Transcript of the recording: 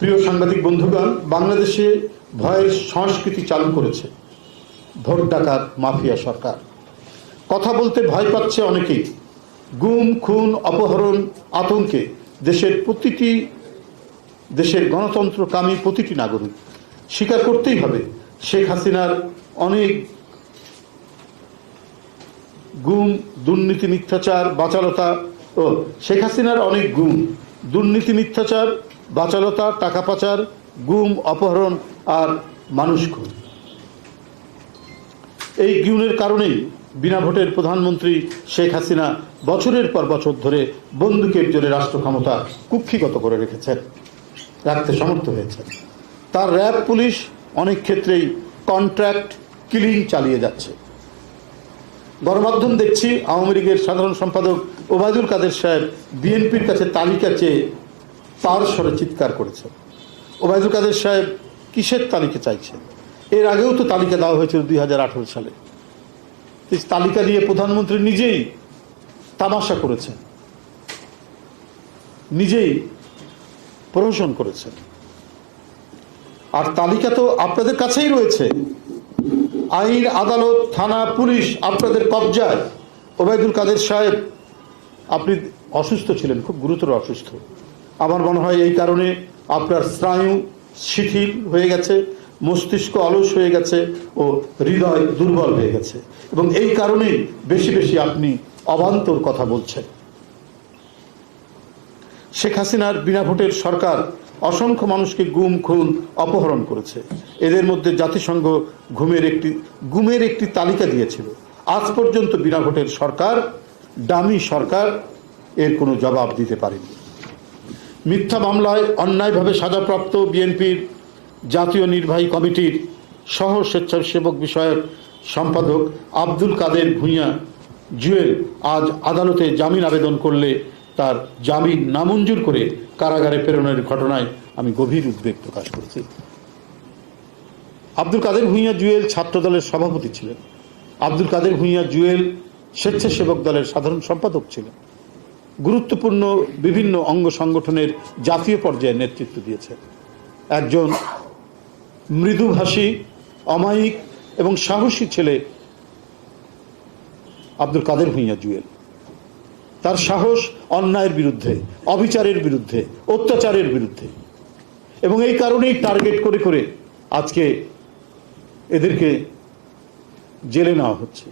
প্রিয় সাংবাদিক বন্ধুগণ, বাংলাদেশে ভয়ের সংস্কৃতি চালু করেছে ভোট ডাকাত মাফিয়া সরকার। কথা বলতে ভয় পাচ্ছে অনেকেই। গুম, খুন, অপহরণ, আতঙ্কে দেশের গণতন্ত্রকামী প্রতিটি নাগরিক স্বীকার করতেই হবে শেখ হাসিনার অনেক গুম, দুর্নীতি, মিথ্যাচার, বাচালতা দুর্নীতি, মিথ্যাচার, বাচালতা, টাকা পাচার, গুম, অপহরণ আর মানুষ খুন। এই গুণের কারণেই বিনা ভোটের প্রধানমন্ত্রী শেখ হাসিনা বছরের পর বছর ধরে বন্দুকের জোরে রাষ্ট্র ক্ষমতা কুক্ষিগত করে রাখতে সমর্থ হয়েছেন। তার র্যাব, পুলিশ অনেক ক্ষেত্রেই কন্ট্রাক্ট কিলিং চালিয়ে যাচ্ছে। গণমাধ্যম দেখছি আওয়ামী লীগের সাধারণ সম্পাদক ওবায়দুল কাদের সাহেব বিএনপির কাছে তালিকা চেয়ে তার স্বরে চিৎকার করেছেন। ওবায়দুল কাদের সাহেব কিসের তালিকা চাইছেন? এর আগেও তো তালিকা দেওয়া হয়েছিল 2018 সালে। তালিকা নিয়ে প্রধানমন্ত্রী নিজেই তামাশা করেছেন, নিজেই প্রহসন করেছেন। আর তালিকা তো আপনাদের কাছেই রয়েছে। আইন, আদালত, থানা, পুলিশ আপনাদের কবজায়। ওবায়দুল কাদের সাহেব, আপনি অসুস্থ ছিলেন, খুব গুরুতর অসুস্থ। আমার মনে হয় এই কারণে আপনার স্নায়ু শিথিল হয়ে গেছে, মস্তিষ্ক অলস হয়ে গেছে ও হৃদয় দুর্বল হয়ে গেছে, এবং এই কারণেই বেশি বেশি আপনি অবান্তর কথা বলছেন। শেখ হাসিনার বিনা ভোটের সরকার অসংখ্য মানুষকে গুম, খুন, অপহরণ করেছে। এদের মধ্যে জাতিসংঘ গুমের একটি তালিকা দিয়েছিল। আজ পর্যন্ত বিনা ভোটের সরকার, ডামি সরকার, এর কোনো জবাব দিতে পারেনি। মিথ্যা মামলায় অন্যায়ভাবে সাজাপ্রাপ্ত বিএনপির জাতীয় নির্বাহী কমিটির সহ স্বেচ্ছাসেবক বিষয়ক সম্পাদক আব্দুল কাদের ভূঁইয়া জুয়েল আজ আদালতে জামিন আবেদন করলে তার জামিন নামঞ্জুর করে কারাগারে প্রেরণের ঘটনায় আমি গভীর উদ্বেগ প্রকাশ করছি। আব্দুল কাদের ভূঁইয়া জুয়েল ছাত্রদলের সভাপতি ছিলেন। আব্দুল কাদের ভূঁইয়া জুয়েল স্বেচ্ছাসেবক দলের সাধারণ সম্পাদক ছিলেন। গুরুত্বপূর্ণ বিভিন্ন অঙ্গ সংগঠনের জাতীয় পর্যায়ে নেতৃত্ব দিয়েছেন। একজন মৃদুভাষী, অমায়িক এবং সাহসী ছেলে আব্দুল কাদের ভূঁইয়া জুয়েল। তার সাহস অন্যায়ের বিরুদ্ধে, অবিচারের বিরুদ্ধে, অত্যাচারের বিরুদ্ধে, এবং এই কারণেই টার্গেট করে করে আজকে এদেরকে জেলে নেওয়া হচ্ছে।